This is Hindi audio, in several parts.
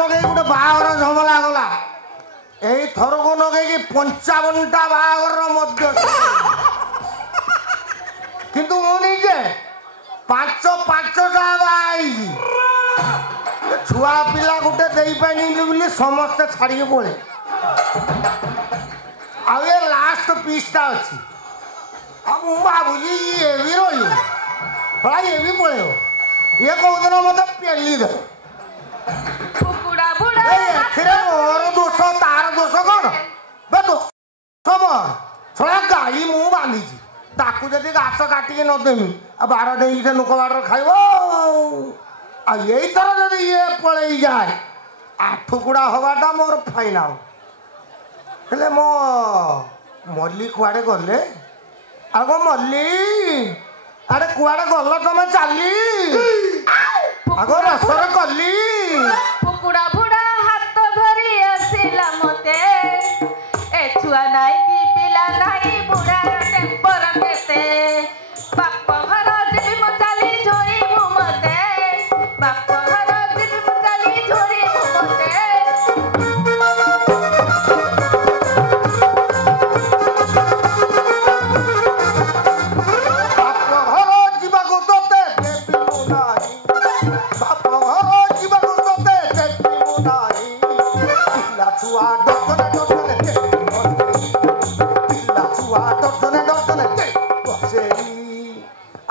नगे गोटे बाहागर झमला गला यही थर को नगे 55टा बाहागर मध्य किंतु मुझे 5-5टा बाई छुआ पिला गोटे दे पानी समस्ते छाड़ी पड़े आ लास्ट पीसटा अच्छी भावी ये भी रही भला ये भी पड़े ये कौन मत पेली दे मोर दोष तार दोष कौन बे दोष छड़ा गाई मु बांधी ताकू जदि घास काटिक नदेमी आ 12 डेई से लोक बाड़ खाइब आ यही थर जदि ये पलई जाए 8 कुड़ा हवाटा मोर फाइनाल हेले मो मल्ली कुआड़े गले आगो मल्ली अरे कुआड़े गल तमें चली आगो रसर कली पुकुड़ा बुड़ा हाथ धरी आसिला मते ए छुआ नाई की पिला नाई बुड़ा टेम्पर केते बाप घर दिबी मचाली झोरी मते बाप घर दिबी मचाली झोरी मते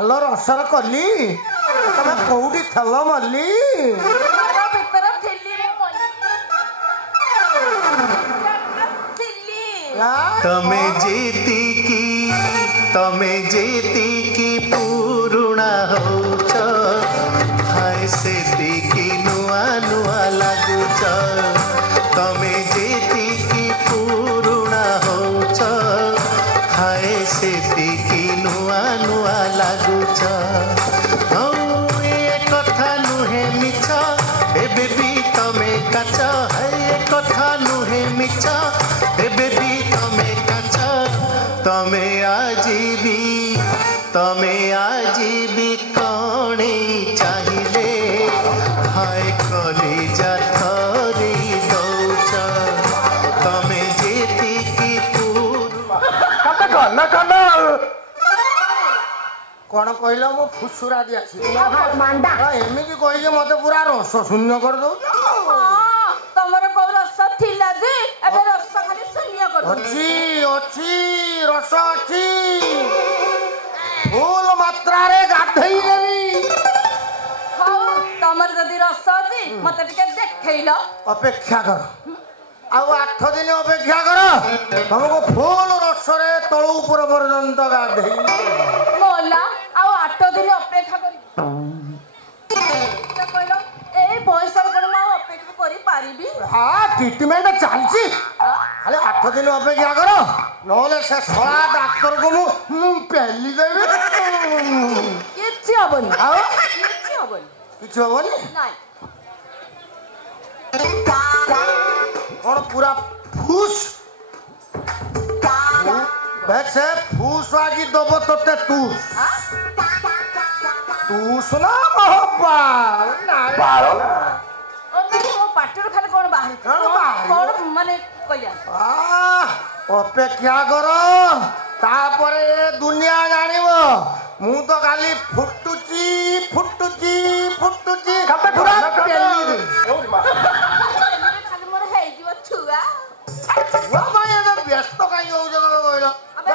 आलो रसर कली तमे कोउडी थलो मल्ली भीतर थिली तमे जेती की पुरुणा होछ हाय सेती की नुआ नुआ लागुछ तमे जेती की पुरुणा होछ हाय सेती की नुआ नुआ लागुछ ए कथा नुहे मिछ एबे भी तमे काच ए कथा नुहे मिछ एबे भी तमे काच तमे आजी कणे चाहिले हाय कलिजा थरी दौच तमे जेती की कौन कहल मो फुसुरा दिया एमती कही मत पूरा रस शून्य कर दो तमर को रस थिला दे एबे रस खाली शून्य कर अच्छी रस अच्छी फूल मात्रा रे गाधई देवी हां तमर जदी रस अछि मते टिके देखैलो अपेक्षा कर आउ 8 दिन अपेक्षा कर तुमको फूल रस रे तळु ऊपर पर्यंत गाधई मोला आउ 8 दिन अपेक्षा करी त कहलो ए पैसा कोन मा अपेक्षा करी पारिबी हां ट्रीटमेंट चलची खाली 8 दिन अपेक्षा कर नहले से सळा डाक्टर को मु पेली देबे किछि हबनी आउ किछि हबनी किछि हबनी नाही कौन पूरा फूस वैसे फूस आगी दब तोते तू सुना मोहब्बा मो पाटर खाली कोन बाहरी कोन माने कहिया अपेक्षा कर तापरे दुनिया जानिबो मु तो खाली फुटुची पूरा पेली दे खाली मोर हेइ जीव छुआ छुआ भाई ए व्यस्त काई हो जग कहलो अबे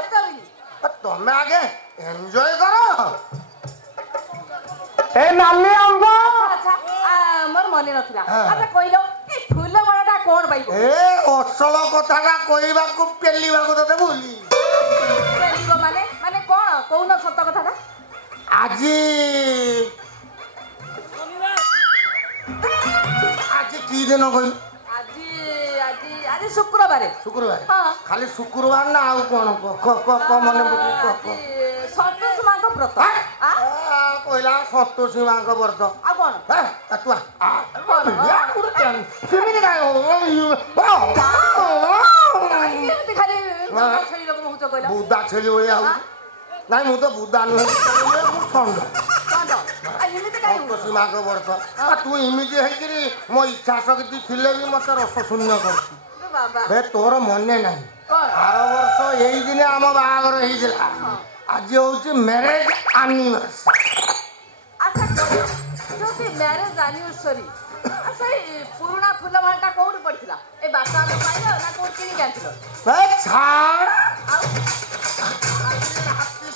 तमे आगे एन्जॉय करो ए नाली आंबा अच्छा मोर मने नथिला अच्छा कहिलो ए फूल बड़ाटा कोन बाइबो ए असल कथाटा कहिबा को पेलीबा को तते भूली पेलीबो माने कोन कोन सत कथाटा आजी की दिन कहलु आज शुक्रवार हाँ खाली शुक्रवार ना आउ कौन मन संतोष माँ का व्रत कहला संतोषी माँ का व्रत आ कौन बुदा छेली भाई ना मु तो बुदा नुहे ଏମିତି କାଇଁ तो सीमा के वर्ष तू इमिति हेकरी मो इच्छा शक्ति थिले भी मत रस शून्य करती बाबा बे तोर मने नहीं कौन आर वर्ष यही दिन आम बाहागर होइजिला आज होउची मैरिज एनिवर्सरी अच्छा जो मैरिज एनिवर्सरी अच्छा पुराना फुलमालटा कोउठ पड़थिला ए बाटा आलो पाइलो ना कोउठ किनि गेलथिलो बे छाड़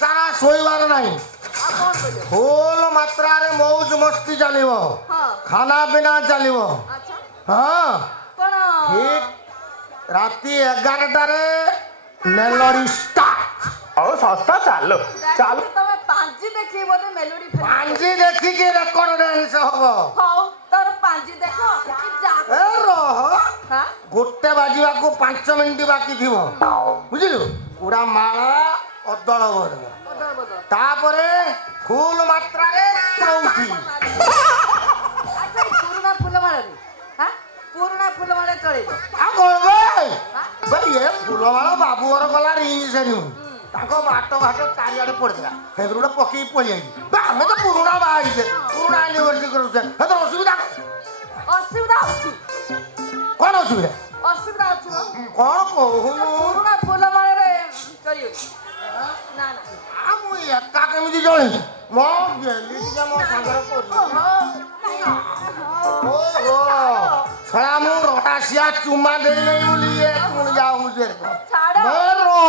सारा सोईबार नहीं कौन बोलियो फुल मात्रा रे मौज मस्ती चलिबो हां खाना पीना चलिबो अच्छा हाँ कोन ठीक राति 11टा रे मेलोडी स्टार्ट ଆଉ ସଂସ୍ଥା ଚାଲୁ ଚାଲୁ ତମେ ପାଞ୍ଜି ଦେଖି ବୋଧେ ମେଲୋଡି पांजी देखी के रेकर्ड डांस हबो ହଉ ତୋର ପାଞ୍ଜି ଦେଖ କି ଯା ए रह हां गोटे बाजिबा को 5 मिनिट बाकी थिबो बुझिलु पूरा माला अदल बड़ बदल बदल तापरे फुल मात्रा रे चौथी अच्छा पुराना फुलमाला रे हां पुराना फुलमाला चलेबो आ गए भाई ये फुलमाला बाबू घर गला रिंग सेरी ताको बाटो घाटो चारिआडे पड़िला हेगुडा पकी पळि आइ बा हमें तो पुराना बाइजे पुराना एनिवर्सरी करूछे हे तो असुविधा अछि कोन असुविधा असुविधा अछि कोन कहूनु पुराना फुलमाला रे चलियो ना ना आ मु एका केमिति जळि मो गेली जे मो संगर करी ओहो छळा मु रोटासिया चुमा देई नै बोली ए कोन जाऊ जे छाड़ो मेरो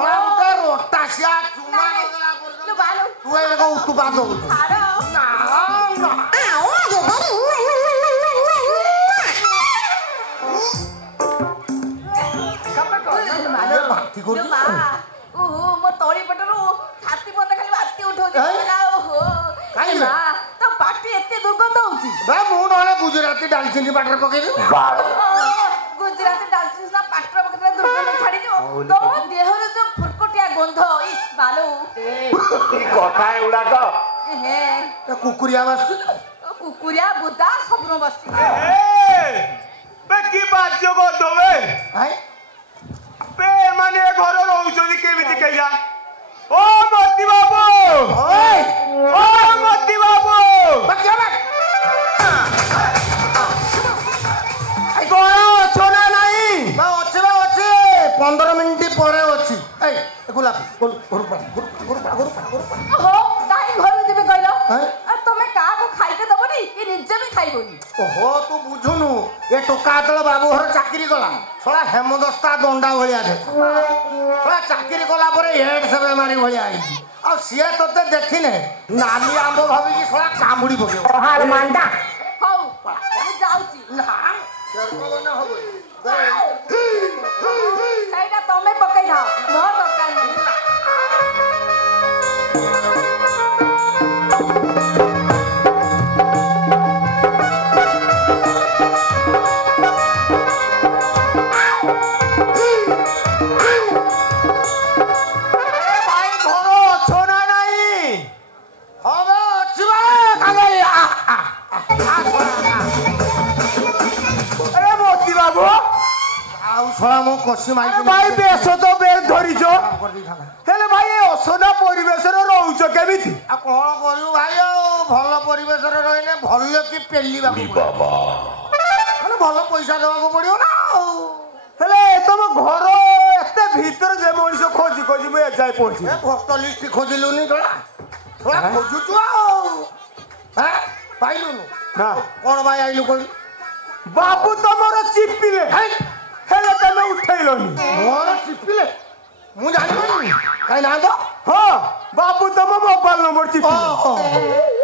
छळा उते रोटासिया चुमा नगला लो कर बालो तू ए को उतुपा दो छाड़ो ना ना ये भाती को लो मा ओहो मो तळी पटरो छाती बंद खाली बाती उठौची ए? ना ओहो काई मा तो पाटी एते दुर्गंध होउची बे मु नले गुजराती डालचिनी पाटर पकेई गुजराती डालचिनी ना पाटर पकेई दुर्गंध छाडी दियो तो देहरे जो फुटफुटिया गंध इस बालो କି କଥା ଏଗୁଡାକ हे कुकुरिया बस कुकुरिया बुदा सबनो बसी ବେ କି ବାଜ୍ୟ କରିଦବେ हाय ବେ ଏମାନେ ଏ ଘର ରହୁଛନ୍ତି କେମିତି କେଜାଣି ଓ ମତି ବାବୁ ओए ଓ ମତି ବାବୁ बच्चा बे କଣ ଅଛ ନା ନାହିଁ बा अच्छे 15 मिनिट परे अछि ए गुलाब गुरुपा हो काई घर जिबे कहलो हैं? आ तमे का को खाइते दबनी कि निजे भी खाइबोनी ओहो तू बुझुनु ए टोका तळ बाबू घर चाकरी कला थोड़ा हेमदस्ता दंडा भलिया दे थोड़ा चाकरी कला परे हेड से बेमारी भलिया आई आ सिए तते देखिने नाली आंबो भाबी कि थोड़ा कामुडी पके हाल मांडा हौ मैं जाउची ना सरको न होबो साइडा तमे पकई थाओ मो दरकार नहीं कसी माई भाई बेस तो बेस धरिଛ कर दी थाना हेले भाई ए असना परिवेश रे रहउछ केमिति आ कोन करियो भाई भल परिवेश रे रहिने भल्य की पेली बाबू बाबा माने भल पैसा देबा को पड़ियो ना हेले तुम घर एते भीतर जे मनुष्य खोजी खोजी मैं जाय पहुंची ए पोस्ट लिस्ट खोजिलुनी तोला तोला खोजुचु हैं पाइलुनु ना कोन भाई आइलु कोन बाबू तमरो चिपिले हेले तमे उठैलोनी मोर चिपिले मु जानि कोनी काई ना तो हां बाबू तम मोबाइल नंबर चिपिले ओ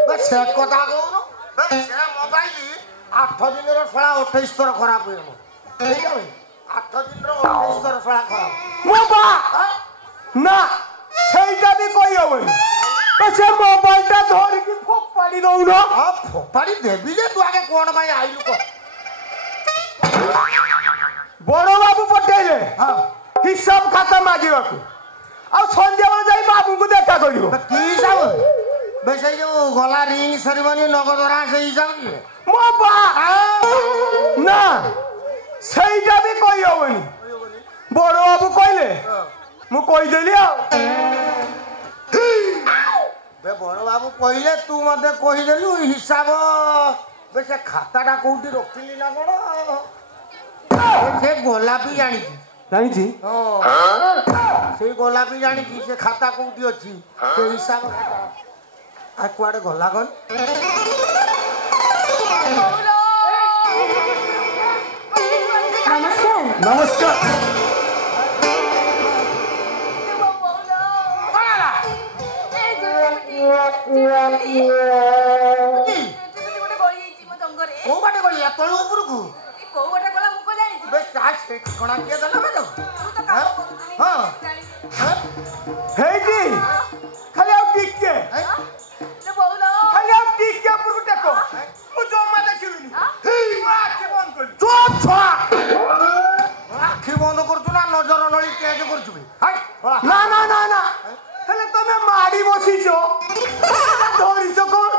बस से कथा कहू बस से मोबाइल 8 दिन रो सळा 28 थर खराब होइलो ठीक है 8 दिन रो 28 थर सळा खराब मोबा ना सेइटा भी कोई होबनी बसे मोबाइलटा धरि कि फोपाड़ी दउनो आ फोपाड़ी देबी जे तू आगे कोन भाई आइलु को बड़ बाबू पटेले हां हिसाब खाता मागिबाकू आ संध्या बेला जाई बाबू को देखा करियो की हिसाब बेसे जो गला रिंग सेरेमनी नगदरा से हिसाब की मोबा ना सेइटा भी कोई होबनी बड़ बाबू कहले मु कहि देली आ बे बड़ बाबू कहले तू मते कहिदेलु हिसाब बे से खाताटा कोउठी रखिली ना कोन से गोलापी जानी जानी से गोलापी जानी से खाता कोउठी अछि से हिसाब खाता आ कुआडे गला गन नमस्कार को बाटे गलिया तळु ऊपर को को गोटे गला मुको जानि बे सा से कोना किया देला बे तू तो काम करतनी हां हे जी खाली आउ टिके ते बोलो खाली आउ टिके ऊपर को टेको मु जमा देखिबिनी हे आखि बंद कर चुप छुआ आखि बंद करछु ना नजर नळी तेज करछु हाय ना ना ना ना हेले तमे माडी बसिछो धरिछो कोन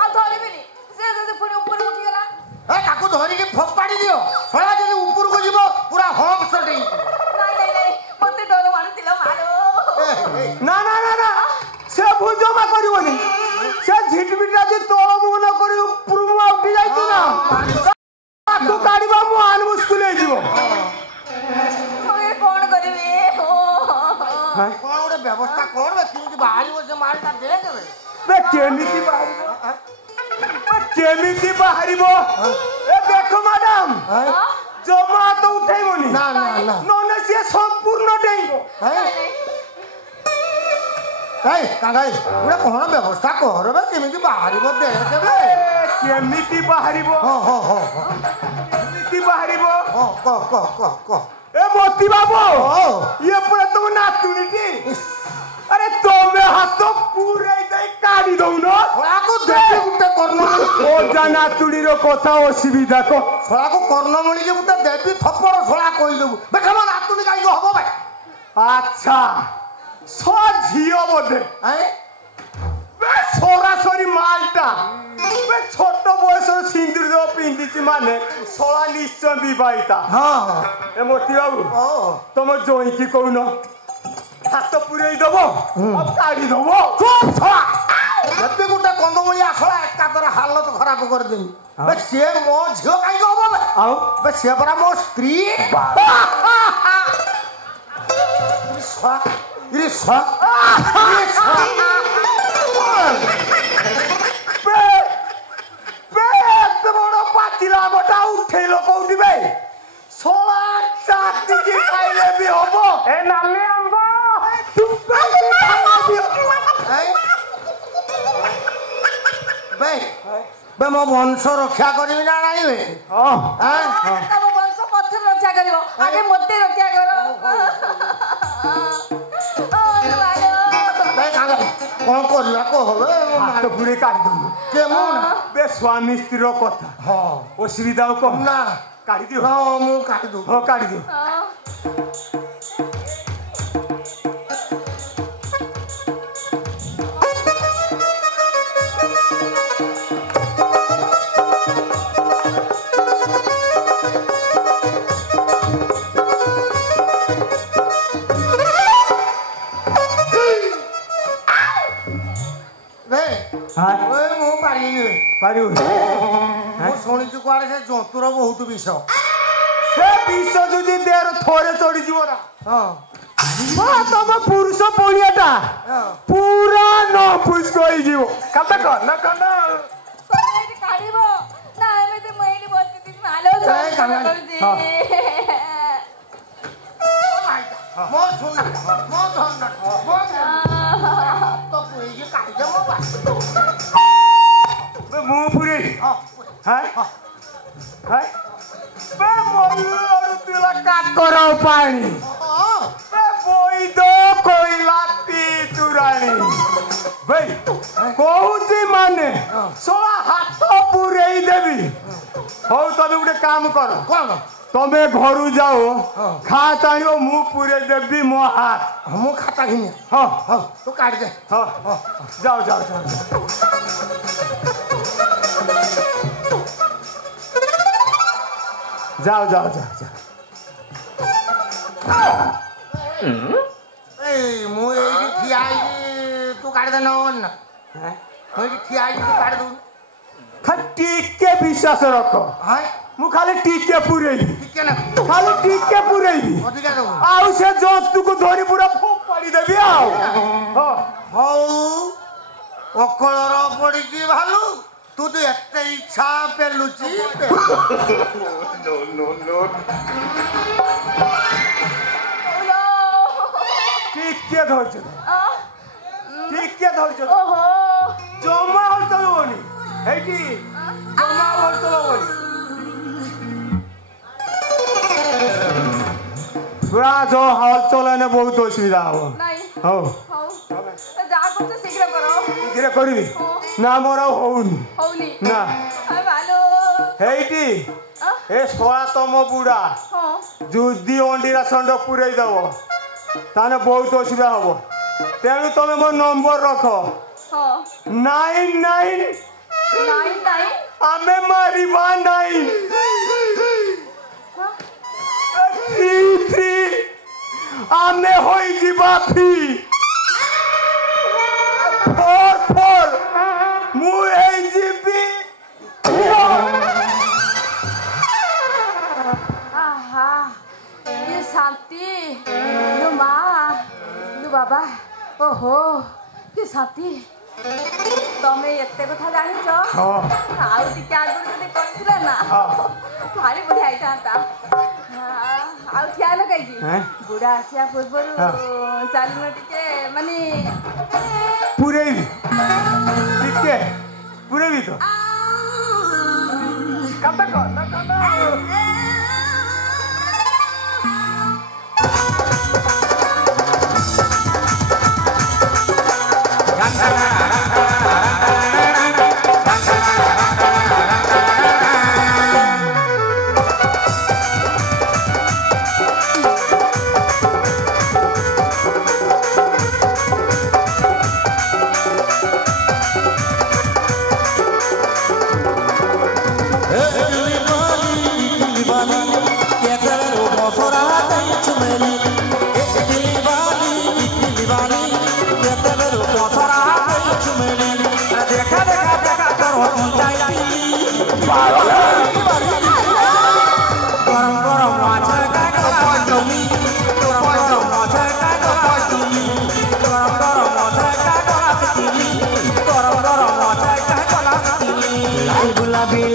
आ धरिबिनी से जे पुनी ऊपर उठी गेला ए काकू धरी के फोपाड़ी दियो छोड़ा जदी ऊपर को जीवो पूरा होम सटी नहीं मते डर मानुतिलो मारो ना ना ना ना से भूल जमा करिवनी से झिटबिटा जे तोळ मुन करी ऊपर मु उठी जाइती ना तू काढिबा मु आन मुश्किल हे जीवो ओए कोन करबे कोन ओडे व्यवस्था कर बे किमि बाहरी से मालटा दे देबे बे केमिति बाहरिबो ए देखो मैडम जमा तो उठैबोनी ना ना ना नने से संपूर्ण डेइबो ए कागाई ओडे कोन व्यवस्था कर बे किमि बाहरी दे देबे केमिति बाहरिबो हो केमिति बाहरिबो को ए मोती बाबू ओ ये पूरा तुम नातुनी की अरे तुम्हें हाथ पूरे दे काढ़ी दऊ न छोड़ा को देखि गुटे कर्णमणि ओ जाना तुड़ी रो कथा असुविधा को छोड़ा को कर्णमणि के गुटे देबी थप्पड़ छोड़ा कहि देबु बेटा मन नातुनी काई हबो भाई अच्छा सो झियो बोधे हैं बे सोरासरी मालटा बे छोट बयस सिंदूर जो पिंदिची माने सोला निश्चय विवाहिता हां ए मोती बाबू ओ तुम जोई की कहून हाथ पुरे दबो अब काढ़ी दबो चुप छोड़ा जते गुटे कंदमणि आखला एका तरह हालत खराब कर देनी बे से मो झियो काई हबो बे आओ बे से परा मो स्त्री इरिसा बे बड़ पातिला बटा उठेलो कोउडी बे सोला चाटी की खाइले भी हबो ए नाले आंबा तुम पे खाइले भी बे बे मो वंश रक्षा करबी ना नहीं बे हां हैं तब वंश पत्थर रक्षा करिवो आगे मते रक्षा करो ओए मारो बे कागा कोन करला को होबे हाथ पुरे काढ़ी दऊ केमन बे स्वामी स्त्री रो कथा हां असुविधा को ना काढ़ी दियो हां मु काट दू हो काढ़ी दियो बे हां ओए मु पारी पारियो मु सुनि छु कुआडे से जंतुर बहुत विष से विष जदि देर थोड़े चढ़ी जीवरा हां तुम पुरुष पड़ियाटा पूरा न खुश गई जीव कत कन कन कोई काढिबो ना एमे महिने बसती मालो ए, कांगा। करती मो सुन मो धन मो तो पुई के काट दे मो बा मुंह पूरे हां है है बे मोलू तुला काट करो पानी बे बोई दो कोइला पी तुरानी भाई कहूची माने सोला हाथ पूरे ही देवी हो तबे उठे काम करो कोन तमे घरु जाओ खात आनियो मुंह पूरे देवी मो हाथ मु खाता घिनी हाँ हां तो काट दे हाँ जाओ जाओ जाओ जाओ जाओ जाओ जाओ ए मु ए ठिया तू काट देना ना मुझे ठिया काट दूं खाली टिके विश्वास रख हाय मु खाली टिके पुरेबी ठीक है ना खाली टिके पुरेबी अधिका दो आउ से जंतु को धरी पूरा फोपाड़ी देबी आउ हौ अकलर पड़ी भालू तू तो एते इच्छा पेलुची टिके धरछ टिके धरछ ओहो जमा हल चलबनी हेकी जमा हल चलबनी पूरा जो हल चलने बहुत असुविधा हो नहीं हो हौ जा करते शीघ्र करो शीघ्र करबी ना मोर होउनी हौनी ना भालो हेटी ए 16तम बुढ़ा हां जुदी अंडीरा संड पुरई दब ताने बहुत असुविधा हम तेणु तुम मो नंबर रख हां 99 नहीं आमे मारिबा 9 3 आमे होई जीवा फी 4 मु ए जीबी आहा ये शांति नु माँ नु बाबा ओहो कि शांति तमे एते कथा जानिछ आउ टिके आगुर जदि करथिला ना भारी बढ़िया आइतांता आउ ठिया लगाई बुढ़ा आसिया पूर्वरु चालुन टिके माने पुरेबी टिके पुरेबी तो कब तक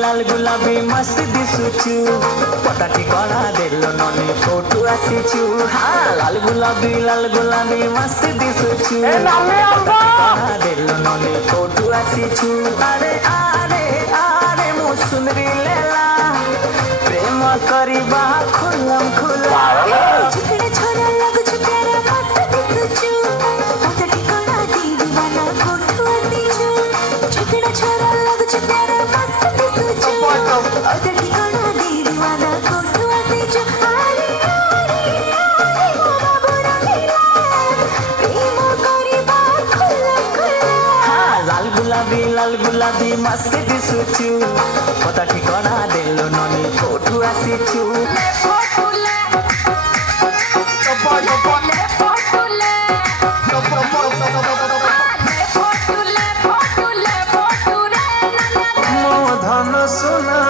लाल गुलाबी मस्त दिसुचु पता ठिकाना देलो ननी फोटो आसीचु हाँ लाल गुलाबी मस्त दिसुचु पता ठिकाना देलो ननी फोटो आसीचु अरे अरे अरे मु सुंदरी लेला प्रेम करिबा खुलम खुला छुकड़ा छोरा लगु छुकरा मस्त दिसुचु पता ठिकाना दीवाना फोटो आसीचु छुकड़ा छोरा लगु छुकरा मस्त दिसुचु पता ठिकाना दीवाना फोटो आसीचु अरे अरे अरे मोरा बुरा नीला प्रेम करिबा खुलम खुला हाँ लाल गुलाबी मस्त दिसुचु पता ठिकाना देलो ननी फोटो आसीचु धन सोना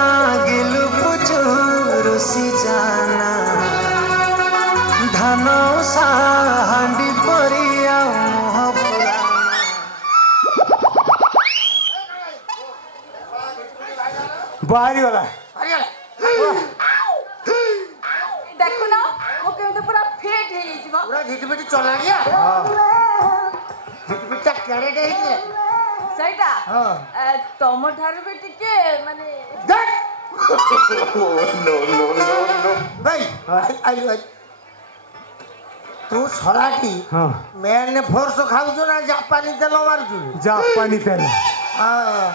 गिलु पुचु रुसी जाना धन सा हांडी परिया मोह पुराना बाहरी वाला देखो ना वो केमते पूरा फिट हे जीव पूरा झिटपिटी चला गया झिटपिटा केड़े दे हिले सहीटा हां तम ठार भी टिके माने भाई आई तू सलाटी हाँ मैंने फोर्स खाऊ ना जापानी तेल मारू जापानी तेल हाँ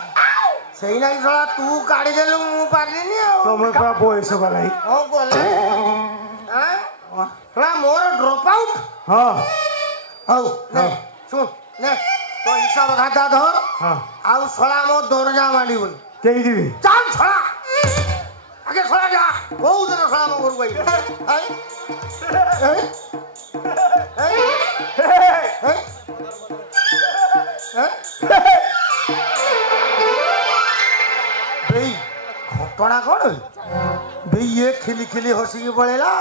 सही नहीं सला तू काढ़ी देलु मु पारलिनी तुम पूरा बयस वाला ओ बोले हां थोड़ा मोर ड्रॉप आउट हाँ हौ ने सुन ने तो हिसाब खाता धर हाँ आउ सला मो दरजा मांडी बोल कही दिवी चाल सला आगे सला जा बहुत दिन सला मो गुरु भाई हैं हैं हैं बेई घटना कौन बे ये खिली खिली हसिकी पड़ेगा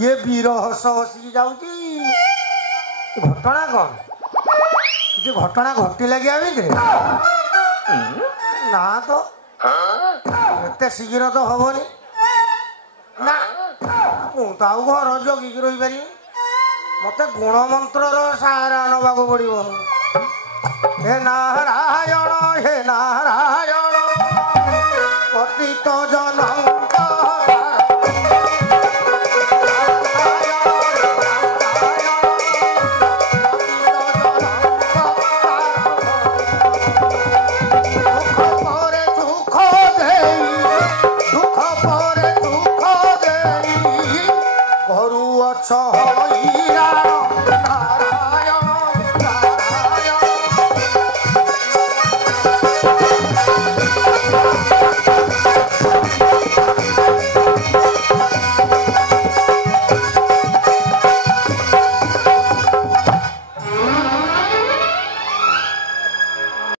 ये वीर हस हसिकी जाऊँगी घटना कौन किसी घटना घटी लगे भितर ना तो एत शीघ्र तो हबनी ना मुझे घर जगिक रही पारि मत गुण मंत्र सहारा नवाक पड़ो हे नारायण पतित जनक